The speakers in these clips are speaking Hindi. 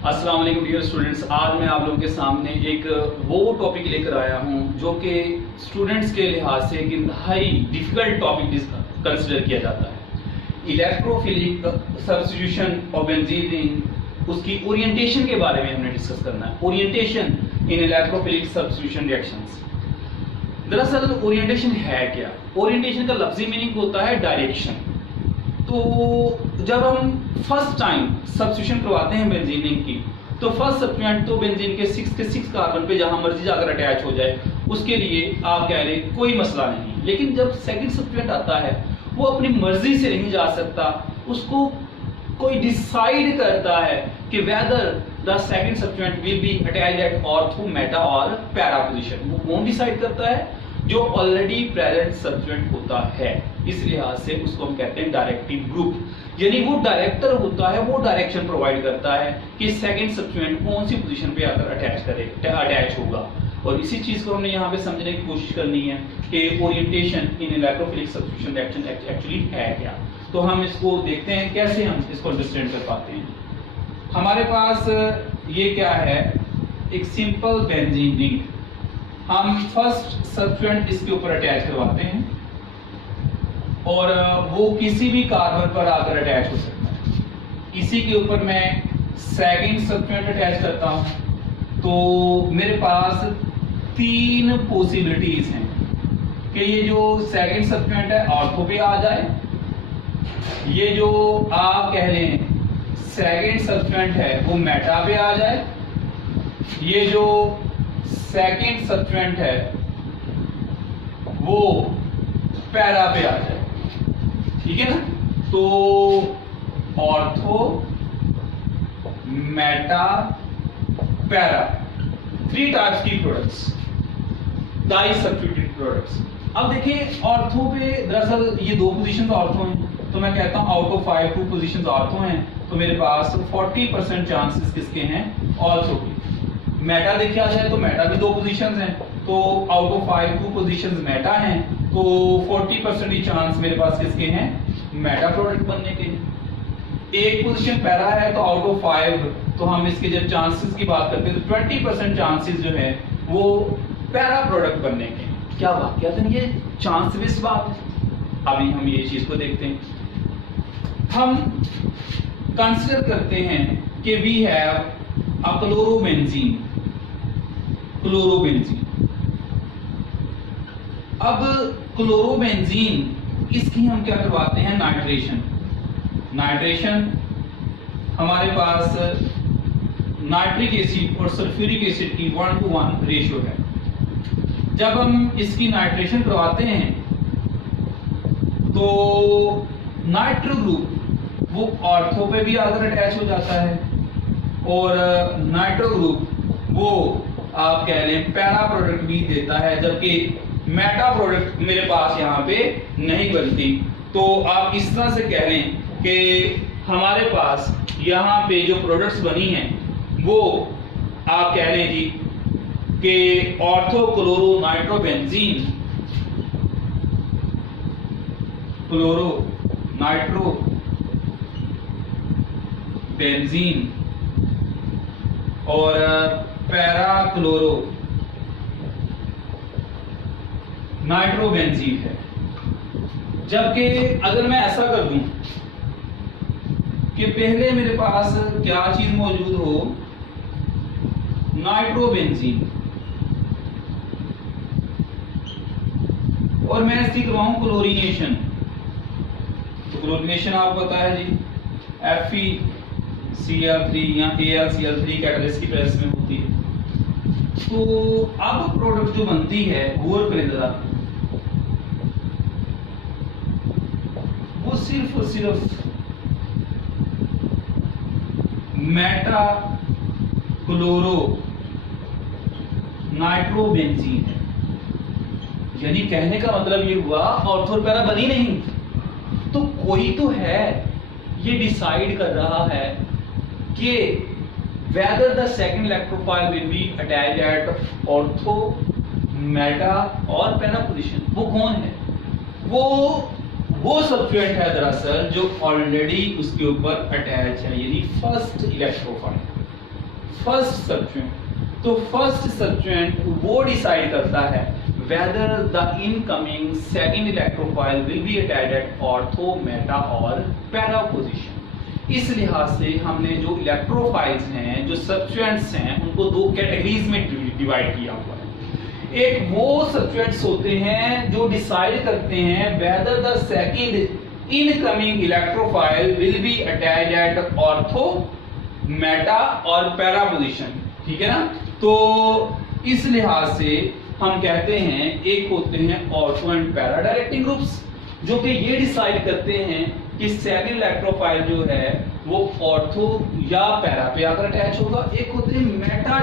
अस्सलाम वालेकुम डियर स्टूडेंट्स। आज मैं आप लोगों के सामने एक वो टॉपिक लेकर आया हूं जो कि स्टूडेंट्स के लिहाज से एक इंतहाई डिफिकल्ट टॉपिक कंसिडर किया जाता है। Electrophilic substitution of benzene ring, उसकी ओरिएंटेशन के बारे में हमने डिस्कस करना है। ओरिएंटेशन इन इलेक्ट्रोफिलिक सब्स्टिट्यूशन रिएक्शंस। दरअसल ओरिएंटेशन है क्या? ओरिएंटेशन का लफ्जी मीनिंग होता है डायरेक्शन। तो जब हम फर्स्ट टाइम सब्स्टिट्यूशन करवाते हैं बेंजीन रिंग की, तो फर्स्ट सब्स्टिट्यूएंट तो बेंजीन के 6 कार्बन पे जहां मर्जी जाकर अटैच हो जाए, उसके लिए आप कह रहे कोई मसला नहीं। लेकिन जब सेकंड सब्स्टिट्यूएंट आता है, वो अपनी मर्जी से नहीं जा सकता, उसको कोई डिसाइड करता है कि whether the second substituent will be attached at ortho, Meta और पैरा पोजीशन। वो कौन डिसाइड करता है? जो ऑलरेडी प्रेजेंट सब्स्टिट्यूएंट होता है। इस लिहाज से उसको हम कहते हैं डायरेक्टिव ग्रुप, यानी वो डायरेक्टर होता है, वो डायरेक्शन प्रोवाइड करता है कि सेकंड सब्स्टिट्यूएंट कौन सी पोजीशन पे आकर अटैच होगा। और इसी चीज को हमने यहाँ पे समझने की कोशिश करनी है कि ओरिएंटेशन इन इलेक्ट्रोफिलिक सब्स्टिट्यूशन रिएक्शन एक्चुअली है क्या। तो हम इसको देखते हैं कैसे हम इसको अंडरस्टैंड कर पाते हैं। हमारे पास ये क्या है, एक सिंपल बेंजीन रिंग। हम फर्स्ट सब्स्टिट्यूएंट इसके ऊपर अटैच करवाते हैं और वो किसी भी कार्बन पर आकर अटैच हो सकता है। इसी के ऊपर मैं सेकंड सब्स्टिट्यूएंट अटैच करता हूं, तो मेरे पास 3 पॉसिबिलिटीज हैं कि ये जो सेकंड सब्स्टिट्यूएंट है ऑर्थो पे आ जाए, ये जो आप कह रहे हैं सेकंड सब्स्टिट्यूएंट है वो मेटा पे आ जाए, ये जो सेकंड सब्स्टिट्यूएंट है वो पैरा पे आ जाए। ठीक है ना? तो ऑर्थो, मेटा, पैरा, 3 टाइप्स की प्रोडक्ट्स, डाई सब्स्टिट्यूटेड प्रोडक्ट्स। अब देखिए ऑर्थो पे दरअसल ये 2 पोजीशंस ऑर्थो हैं, तो मैं कहता हूं आउट ऑफ 5 2 पोजीशंस ऑर्थो हैं, तो मेरे पास 40% चांसेस किसके हैं? ऑर्थो के। मेटा देखा जाए तो मेटा भी 2 पोजीशंस हैं, तो आउट ऑफ 5 2 पोजीशंस मेटा हैं, तो 40% ही चांस मेरे पास किसके हैं? मेटा प्रोडक्ट बनने के। एक पोजीशन पैरा है, तो आउट ऑफ 5, तो हम इसके जब चांसेस की बात करते हैं तो 20% चांसेस जो है वो पैरा प्रोडक्ट बनने के। क्या बात, क्या तो ये चांस बेस्ड बात है। अभी हम ये चीज को देखते हैं। हम कंसिडर करते हैं कि वी हैव अ क्लोरोबेंजीन। अब क्लोरोबेंजीन इसकी हम क्या करवाते हैं? नाइट्रेशन हमारे पास नाइट्रिक एसिड और सल्फ्यूरिक एसिड की 1:1 रेशियो है। जब हम इसकी नाइट्रेशन करवाते हैं तो नाइट्रो ग्रुप वो ऑर्थो पे भी आकर अटैच हो जाता है और नाइट्रो ग्रुप वो आप कह लें पैरा प्रोडक्ट भी देता है, जबकि मेटा प्रोडक्ट मेरे पास यहाँ पे नहीं बनती। तो आप इस तरह से कह लें कि हमारे पास यहाँ पे जो प्रोडक्ट्स बनी हैं वो आप कह लें जी कि ortho chloro nitrobenzene, chloro nitro benzene और पैरा क्लोरो नाइट्रोबेंजीन है। जबकि अगर मैं ऐसा कर दूं कि पहले मेरे पास क्या चीज मौजूद हो? नाइट्रोबेंजीन, और मैं इसकी करवाऊं क्लोरीनेशन। तो क्लोरीनेशन आपको पता है जी, FeCl3 या AlCl3 कैटलिस्ट की प्रेजेंस में होती है। तो अब प्रोडक्ट जो बनती है गौर करें जरा, वो सिर्फ और सिर्फ मेटा क्लोरो नाइट्रोबेंजीन है। यानी कहने का मतलब ये हुआ ऑर्थो और पैरा बनी नहीं, तो कोई तो है ये डिसाइड कर रहा है कि whether the second electrophile will be attached at ortho, meta और पैरा पोजीशन। वो कौन है? वो सब्स्टिट्यूएंट है दरअसल जो ऑलरेडी उसके ऊपर अटैच है, यानी फर्स्ट इलेक्ट्रोफाइल। First substituent. तो फर्स्ट सब्स्टिट्यूएंट वो डिसाइड करता है whether the incoming second electrophile will be attached at ortho, meta और para position। इस लिहाज से हमने जो इलेक्ट्रोफाइल्स हैं, जो सब्स्टिट्यूएंट्स हैं, उनको दो कैटेगरीज में डिवाइड किया हुआ है। एक वो सब्स्टिट्यूएंट्स होते हैं जो डिसाइड करते हैं whether the second incoming electrophile will be attached at ortho, meta और para position, ठीक है ना। तो इस लिहाज से हम कहते हैं एक होते हैं ortho and para directing groups, जो कि ये डिसाइड करते हैं कि सेकंड इलेक्ट्रोफाइल जो है वो ऑर्थो या पैरा पे आकर अटैच होगा। एक होते हैं मेटा,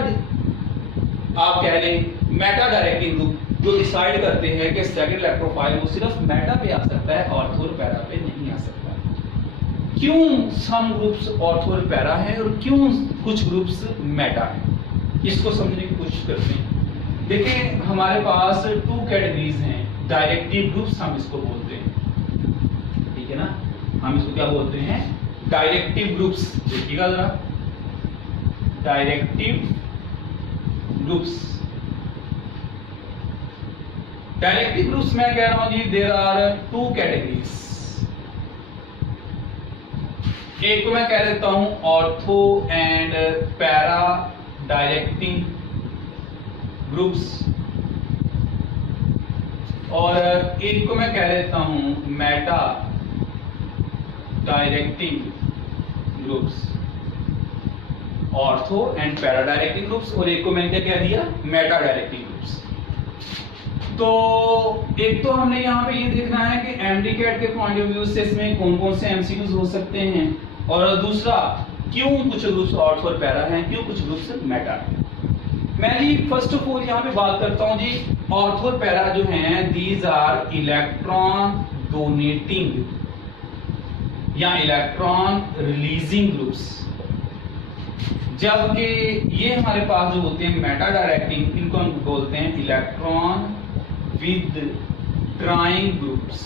आप कह लें मेटा डायरेक्टिंग ग्रुप, जो डिसाइड करते हैं कि सेकंड इलेक्ट्रोफाइल वो सिर्फ मेटा पे आ सकता है, ऑर्थो और पैरा पे नहीं आ सकता। क्यों सम ग्रुप्स ऑर्थो और पैरा है और क्यों कुछ ग्रुप्स मेटा है, इसको समझने की कोशिश करते हैं। देखिए हमारे पास टू कैटेगरीज हैं, डायरेक्टिव ग्रुप्स हम इसको बोलते हैं, ठीक है ना। हम इसको क्या बोलते हैं, डायरेक्टिव ग्रुप्स। देखिएगा जरा, डायरेक्टिव ग्रुप्स। डायरेक्टिव ग्रुप्स मैं कह रहा हूं जी देयर आर टू कैटेगरीज। एक को मैं कह देता हूं ortho and para directing groups, और एक को मैं कह देता हूं Meta directing groups, ortho and para directing groups, और एक को मैंने क्या कह दिया, मेटा डायरेक्टिंग ग्रुप्स। तो एक तो हमने यहाँ पे ये देखना है कि एमडीकैट के पॉइंट ऑफ व्यू से इसमें कौन कौन से एमसीक्यूज हो सकते हैं, और दूसरा क्यों कुछ ग्रुप्स ऑर्थो और पैरा हैं, क्यों कुछ ग्रुप्स मेटा हैं। मैं जी फर्स्ट ऑफ ऑल यहाँ पे बात करता हूँ जी, ऑर्थो और पैरा जो हैं दीज आर इलेक्ट्रॉन डोनेटिंग या इलेक्ट्रॉन रिलीजिंग ग्रुप्स, जबकि ये हमारे पास जो होते हैं मेटा डायरेक्टिंग, इनको हम बोलते हैं electron with trying groups.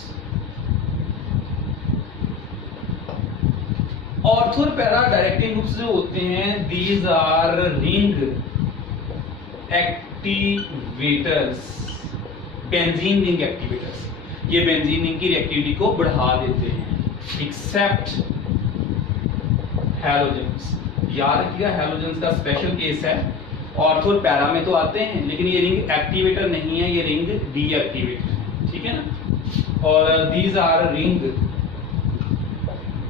Ortho और पैरा डायरेक्टिंग ग्रुप्स जो होते हैं these R ring activators, benzene ring activators. ये बेंजीन रिंग की रिएक्टिविटी को बढ़ा देते हैं, एक्सेप्ट हैलोजेंस। याद रखिएगा हैलोजेंस का स्पेशल केस है, ऑर्थो और पैरा में तो आते हैं, लेकिन ये रिंग एक्टिवेटर नहीं है, ये रिंग डीएक्टिवेटर है, ठीक है ना। और these R ring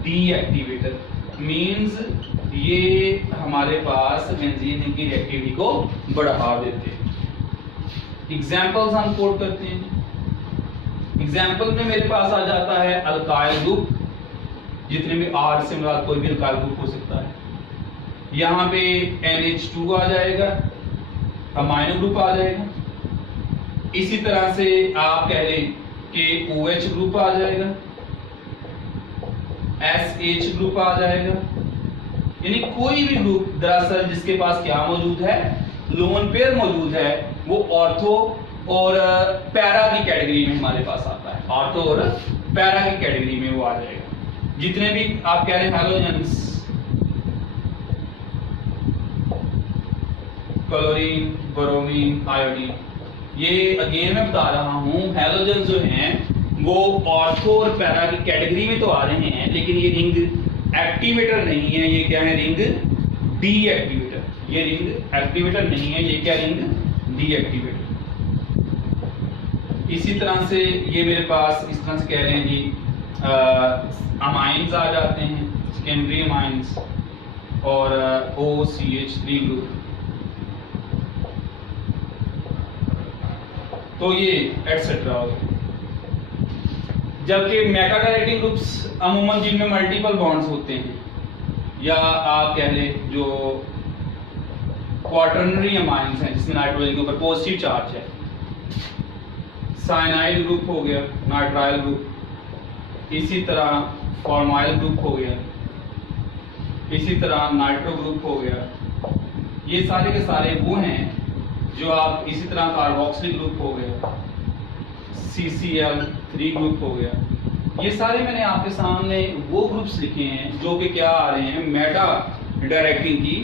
deactivator means ये हमारे पास बेंजीन रिंग की रिएक्टिविटी को बढ़ा देते हैं। एग्जांपल्स हम कोट करते हैं। एग्जांपल में मेरे पास आ जाता है अल्काइल ग्रुप, जितने भी आर से मिला कोई भी अल्काइल ग्रुप हो सकता है। यहाँ पे NH2 आ जाएगा, अमाइनो ग्रुप आ जाएगा। इसी तरह से आप कह लें कि OH ग्रुप आ जाएगा, SH ग्रुप आ जाएगा। यानी कोई भी ग्रुप दरअसल जिसके पास क्या मौजूद है, लोन पेयर मौजूद है, वो ऑर्थो और पैरा की कैटेगरी में हमारे पास आता है। ऑर्थो और पैरा की कैटेगरी में वो आ जाएगा। जितने भी आप कह रहे हैं हैलोजेंस, क्लोरीन, ब्रोमीन, आयोडीन, ये अगेन मैं बता रहा हूं हैलोजेंस जो हैं वो ऑर्थो और पैरा की कैटेगरी में तो आ रहे हैं, लेकिन ये रिंग एक्टिवेटर नहीं है। ये क्या है, रिंग डीएक्टिवेटर। ये रिंग एक्टिवेटर नहीं है, ये क्या, रिंग डीएक्टिवेटर। इसी तरह से ये मेरे पास इस तरह से कह रहे हैं जी, अमाइंस आ जाते हैं, सेकेंडरी अमाइंस और OCH3 ग्रुप। तो ये एटसेट्रा हो गया। जबकि मेटा डायरेक्टिंग ग्रुप्स अमूमन जिनमें मल्टीपल बॉन्ड्स होते हैं, या आप कह लें जो क्वाटर्नरी अमाइंस हैं जिसमें नाइट्रोजन के ऊपर पॉजिटिव चार्ज है, साइनाइड ग्रुप हो गया, नाइट्राइल ग्रुप, इसी तरह फॉर्माइल ग्रुप हो गया, इसी तरह नाइट्रो ग्रुप हो गया। ये सारे के सारे वो हैं जो आप, इसी तरह कार्बोक्सिलिक ग्रुप हो गया, CCl3 ग्रुप हो गया। ये सारे मैंने आपके सामने वो ग्रुप्स लिखे हैं जो कि क्या आ रहे हैं, मेटा डायरेक्टिंग की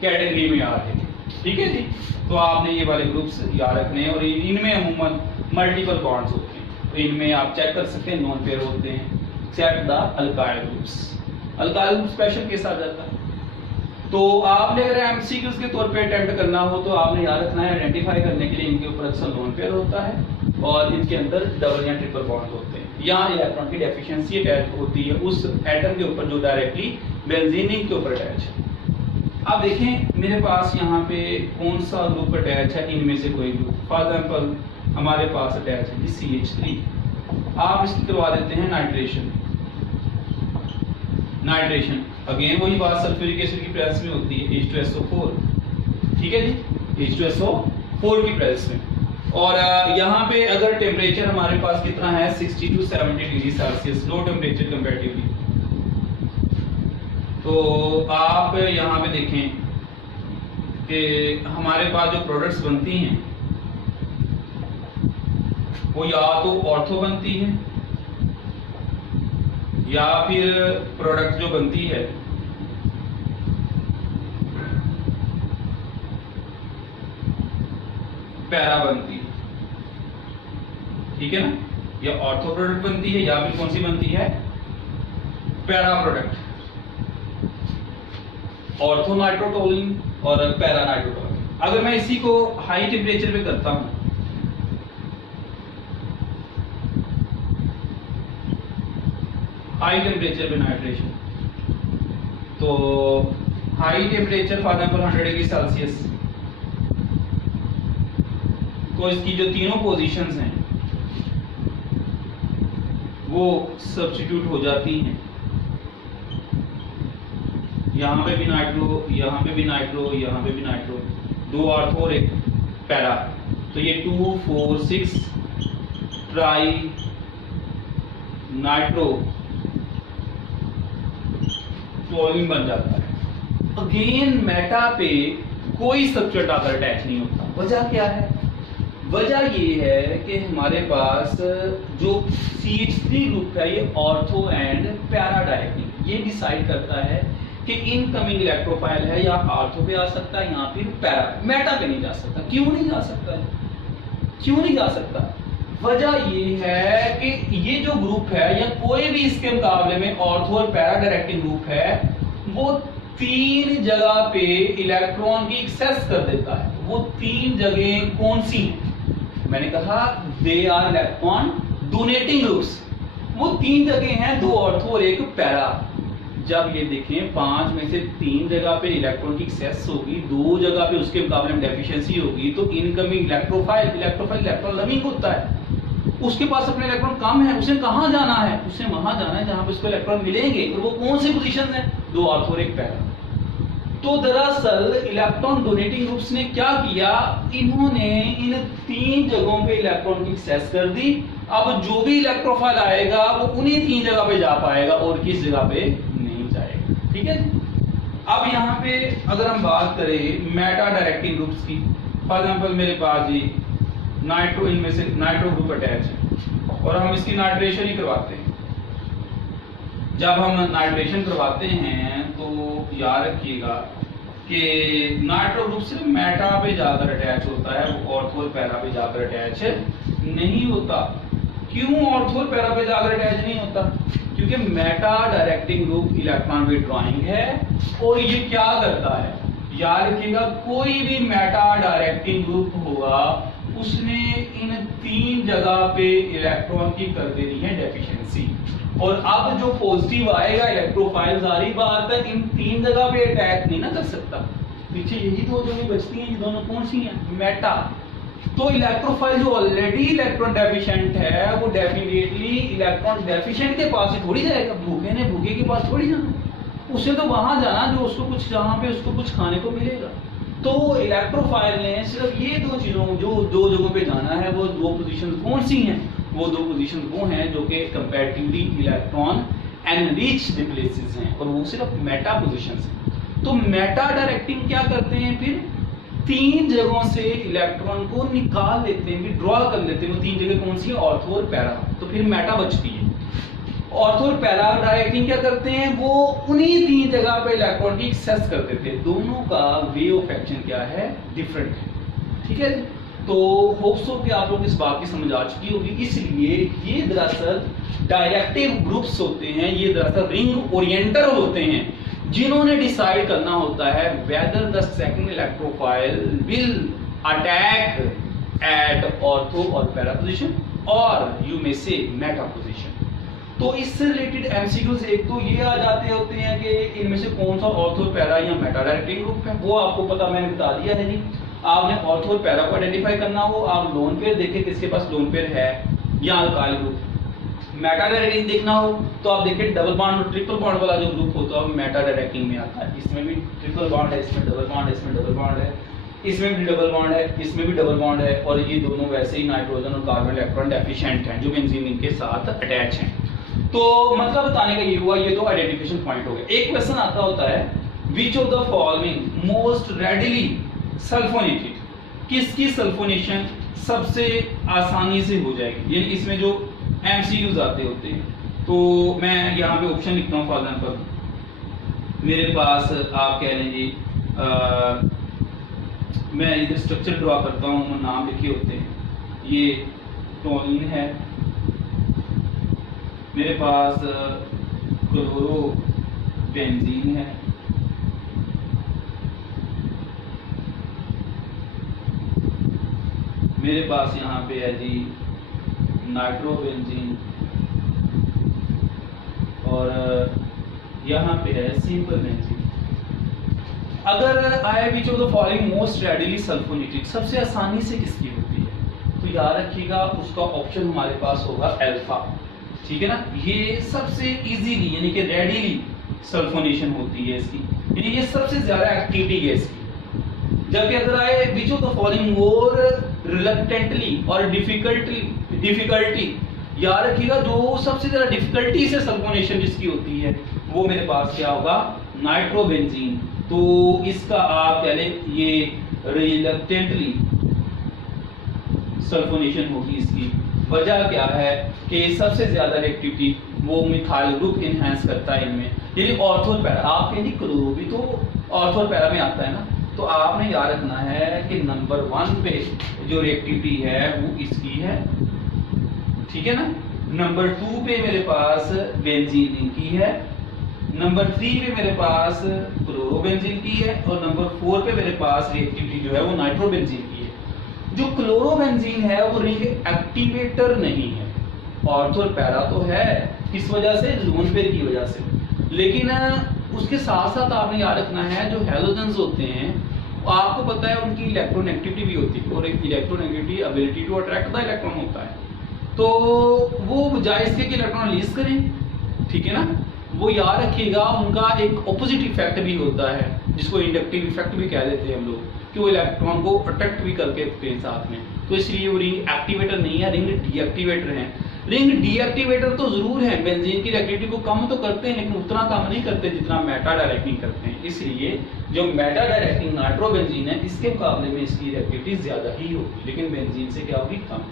कैटेगरी में आ रहे थे। ठीक है जी, तो आपने ये वाले ग्रुप्स याद रखने हैं और इनमें अमूमन मल्टीपल बॉन्ड्स होते हैं, तो इनमें आप चेक कर सकते हैं नॉन पेयर होते हैं except the alkyl groups. Alkyl group special case आ जाता है। तो आपने अगर एमसीक्यूज के तौर पे अटेम्प्ट करना हो तो आपने याद रखना है आइडेंटिफाई करने के लिए इनके ऊपर अक्सर लोन पेयर होता है और इनके अंदर डबल या ट्रिपल बॉन्ड होते हैं। यहाँ इलेक्ट्रॉन की डेफिशिएंसी अटैच होती है उस एटम के ऊपर जो डायरेक्टली बेंजीन के ऊपर अटैच है। अब देखें मेरे पास यहाँ पे कौन सा ग्रुप अटैच है, इनमें से कोई ग्रुप। फॉर एग्जाम्पल हमारे पास अटैच है CH3, आप इसकी करवा देते हैं नाइट्रेशन। अगेन वही बात सल्फ्यूरिक एसिड की प्रेजेंस में होती है H2SO4। ठीक है जी, H2SO4 की प्रेजेंस में। और यहाँ पे अगर टेम्परेचर हमारे पास कितना है 60 to 70 degree Celsius, low temperature comparatively, तो आप यहाँ पे देखें कि हमारे पास जो प्रोडक्ट्स बनती हैं वो या तो ऑर्थो बनती है या फिर प्रोडक्ट जो बनती है पैरा बनती है। ठीक है ना, या ऑर्थो प्रोडक्ट बनती है या फिर कौन सी बनती है, पैरा प्रोडक्ट। ऑर्थो नाइट्रोटोलिन और पैरा नाइट्रोटोलिन। अगर मैं इसी को हाई टेम्परेचर पे करता हूं, हाई टेम्परेचर पे नाइट्रेशन, तो high temperature for example 100 degree Celsius, तो इसकी जो तीनों पोजीशंस हैं वो सब्स्टिट्यूट हो जाती हैं। यहाँ पे भी नाइट्रो, यहाँ पे भी नाइट्रो, यहाँ पे भी नाइट्रो, 2 ऑर्थो और 1 पैरा, तो ये 2 4 6 ट्राई नाइट्रो टोलिन बन जाता है। अगेन मेटा पे कोई स्ट्रक्चर आकर अटैच नहीं होता। वजह क्या है? वजह ये है कि हमारे पास जो CH3 ग्रुप है ये ऑर्थो एंड पैरा डायरेक्टली ये डिसाइड करता है कि इनकमिंग इलेक्ट्रोफाइल है या ऑर्थो पे आ सकता है या फिर पैरा, मेटा पे नहीं जा सकता। क्यों नहीं जा सकता है? क्यों नहीं जा सकता? वजह ये है कि ये जो ग्रुप है या कोई भी इसके मुकाबले में ऑर्थो और पैरा डायरेक्टिंग ग्रुप है वो 3 जगह पे इलेक्ट्रॉन की एक्सेस कर देता है। वो 3 जगह कौन सी हैं? मैंने कहा they are electron donating groups. वो 3 जगह हैं, 2 ऑर्थो और 1 पैरा। जब ये देखें 5 में से 3 जगह पे इलेक्ट्रॉन की एक्सेस होगी, 2 जगह पे उसके मुकाबले में डेफिशिएंसी होगी, तो इनकमिंग इलेक्ट्रोफाइल इलेक्ट्रॉन लविंग होता है, उसके पास अपने इलेक्ट्रॉन कम है, उसे कहां जाना है? उसे वहां जाना है जहां पे उसको इलेक्ट्रॉन मिलेंगे। और वो कौन सी पोजीशन है? 2 ऑर्थो और 1 पैरा। तो दरअसल इलेक्ट्रॉन डोनेटिंग ग्रुप्स ने क्या किया, इन्होंने इन 3 जगहों पे इलेक्ट्रॉन की एक्सेस कर दी। अब जो भी इलेक्ट्रोफाइल आएगा वो उन्हीं 3 जगह पे जा पाएगा और किस जगह पे नहीं जाएगा। ठीक है। अब यहाँ पे अगर हम बात करें मेटा डायरेक्टिंग ग्रुप्स की, फॉर एग्जाम्पल मेरे पास जी नाइट्रो, इनमें से नाइट्रो ग्रुप अटैच है और हम इसकी नाइट्रेशन ही करवाते हैं। जब हम नाइट्रेशन करवाते हैं तो याद रखिएगा कि नाइट्रो ग्रुप सिर्फ मेटा पे जाकर अटैच होता है, वो ऑर्थो और पैरा पे जाकर अटैच नहीं होता। क्यों ऑर्थो और पैरा पे जाकर अटैच नहीं होता? क्योंकि Meta directing group electron withdrawing है और ये क्या करता है, याद रखिएगा कोई भी मेटा डायरेक्टिंग ग्रुप होगा उसने इन 3 जगह पे इलेक्ट्रॉन की कर देनी है डेफिशिएंसी। और अब जो पॉजिटिव आएगा इलेक्ट्रोफाइल, सारी बात है इन 3 जगह पे अटैक नहीं ना कर सकता। पीछे यही 2 जगह बचती हैं, ये दोनों कौन सी हैं? मेटा। तो इलेक्ट्रोफाइल जो ऑलरेडी इलेक्ट्रॉन डेफिशिएंट है वो डेफिनेटली इलेक्ट्रॉन डेफिशिएंट के पास ही थोड़ी जाएगा, भूखे के पास थोड़ी जाना, उसे तो वहां जाना जो उसको कुछ, जहां पे उसको कुछ खाने को मिलेगा। तो इलेक्ट्रोफाइल ने सिर्फ ये 2 चीजों, जो 2 जगहों पे जाना है, वो 2 पोजीशन कौन सी हैं? वो 2 पोजीशन वो हैं जो कि कंपैरेटिवली इलेक्ट्रॉन एनरिच्ड प्लेसेस हैं और वो सिर्फ मेटा पोजीशंस हैं। तो मेटा डायरेक्टिंग क्या करते हैं, फिर 3 जगहों से इलेक्ट्रॉन को निकाल लेते हैं, विड्रॉ कर लेते हैं। वो 3 जगह कौन सी है? ऑर्थो और पैरा। तो फिर मेटा बचती है ऑर्थो और पैरा डायरेक्टिंग क्या करते हैं, वो उन्हीं 3 जगह पे इलेक्ट्रॉन की एक्सेस कर देते हैं। दोनों का वे ऑफ एक्शन क्या है, डिफरेंट है। ठीक है, तो होप्स हो कि आप लोग इस बात की समझ आ चुकी होगी। इसलिए ये दरअसल डायरेक्टिव ग्रुप्स होते हैं, ये दरअसल रिंग ओरिएंटर होते हैं, जिन्होंने डिसाइड करना होता है whether the second electrophile will attack at ortho और पैरा पोजीशन और यू मे से मेटा पोजीशन। तो इससे रिलेटेड एमसीक्यूज एक तो ये आ जाते होते हैं कि इनमें से कौन सा ऑर्थो पैरा या मेटा डायरेक्टिंग ग्रुप है, वो आपको पता, मैंने बता दिया है जी। आपने ऑर्थो और पैरा को आइडेंटिफाई करना हो, आप लोन पेयर देखें किसके पास लोन पेयर है या अल्काइल ग्रुप। मेटा डायरेक्टिंग देखना हो तो आप देखिए डबल बॉन्ड और ट्रिपल बॉन्ड वाला जो ग्रुप होता है वो मेटा डायरेक्टिंग में आता है। इसमें भी ट्रिपल बॉन्ड है, इसमें डबल बॉन्ड है, इसमें डबल बॉन्ड है, इसमें भी डबल बॉन्ड है, इसमें भी डबल बॉन्ड है, और ये दोनों वैसे ही नाइट्रोजन और कार्बन इलेक्ट्रॉन डेफिशिएंट हैं जो बेंजीन इनके साथ अटैच हैं। तो मतलब बताने का ये हुआ, ये तो आइडेंटिफिकेशन पॉइंट हो गया। एक क्वेश्चन आता होता है which of the following most readily sulphonated, किसकी सल्फोनेशन सबसे आसानी से हो जाएगी, यानी इसमें जो एमसीक्यूज आते होते हैं। तो मैं यहाँ पे ऑप्शन लिखता हूँ। फॉर एग्जाम्पल मेरे पास आप कह लें जी, मैं इधर स्ट्रक्चर ड्रॉ करता हूँ, नाम लिखे होते हैं, ये टोलिन है, मेरे पास क्लोरो बेंजीन है, मेरे पास यहाँ पे है जी नाइट्रोबेंजीन, और यहाँ पे है सिंपल बेंजीन। अगर आए which of the following most readily sulphonated, सबसे आसानी से किसकी होती है, तो याद रखिएगा उसका ऑप्शन हमारे पास होगा अल्फा। ठीक है ना, ये सबसे इजीली यानी कि रेडिली सल्फोनेशन होती है इसकी, यानी ये सबसे ज्यादा एक्टिविटी है इसकी। जबकि अगर आए which of the following more reluctantly और डिफिकल्टी, याद रखिएगा जो सबसे ज्यादा डिफिकल्टी से सल्फोनेशन जिसकी होती है वो मेरे पास क्या होगा, नाइट्रोबेंजीन। तो इसका आप कह लें ये रिलक्टेंटली सल्फोनेशन होगी इसकी। वजह क्या है कि सबसे ज्यादा रिएक्टिविटी वो मिथाइल ग्रुप इनहेंस करता है इनमें, यानी ऑर्थो और पैरा। आप कहेंगे क्लोरो भी तो ऑर्थो और पैरा में आता है ना, तो आपने याद रखना है कि नंबर 1 पे जो रिएक्टिविटी है वो इसकी है, ठीक है ना। नंबर 2 पे मेरे पास बेंजीन की है, नंबर 3 पे मेरे पास क्लोरोबेंजीन की है, और नंबर 4 पे मेरे पास रिएक्टिविटी जो है वो नाइट्रोबेंजीन की है। जो क्लोरोबेंजीन है वो रिंग एक्टिवेटर नहीं है, ऑर्थो और पैरा तो है, किस वजह से, लोन पेयर की वजह से। लेकिन उसके साथ साथ आपने याद रखना है जो हैलोजेंस होते हैं आपको पता है उनकी इलेक्ट्रोनेगेटिविटी भी होती है, और एक electronegativity ability to attract the electron होता है। तो वो बजाय इसके कि इलेक्ट्रॉन रिलीज करें, ठीक है ना, वो याद रखिएगा उनका एक ऑपोजिट इफेक्ट भी होता है जिसको इंडक्टिव इफेक्ट भी कह देते हैं हम लोग, कि वो इलेक्ट्रॉन को अट्रैक्ट भी करके रखते हैं साथ में। तो इसलिए वो रिंग एक्टिवेटर नहीं है, रिंग डीएक्टिवेटर है। रिंग डीएक्टिवेटर तो जरूर है, बेंजीन की रिएक्टिविटी को कम तो करते हैं लेकिन उतना कम नहीं करते जितना मेटा डायरेक्टिंग करते हैं। इसलिए जो मेटा डायरेक्टिंग नाइट्रोबेंजीन है इसके मुकाबले में इसकी रिएक्टिविटी ज्यादा ही होगी, लेकिन बेंजीन से क्या होगी, कम।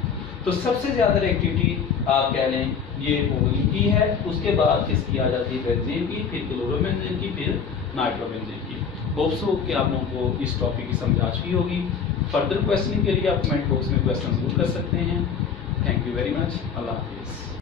तो सबसे ज्यादा रिएक्टिविटी आप कह लें ये ओलिन की है, उसके बाद किसकी आ जाती है, बेंजीन की, फिर क्लोरोबेंजीन की, फिर नाइट्रोबेंजीन की। होप्स हो कि आप लोगों को इस टॉपिक की समझ आ चुकी होगी। फर्दर क्वेश्चनिंग के लिए आप कमेंट बॉक्स में क्वेश्चन जरूर कर सकते हैं। Thank you very much. अल्लाह हाफिज़।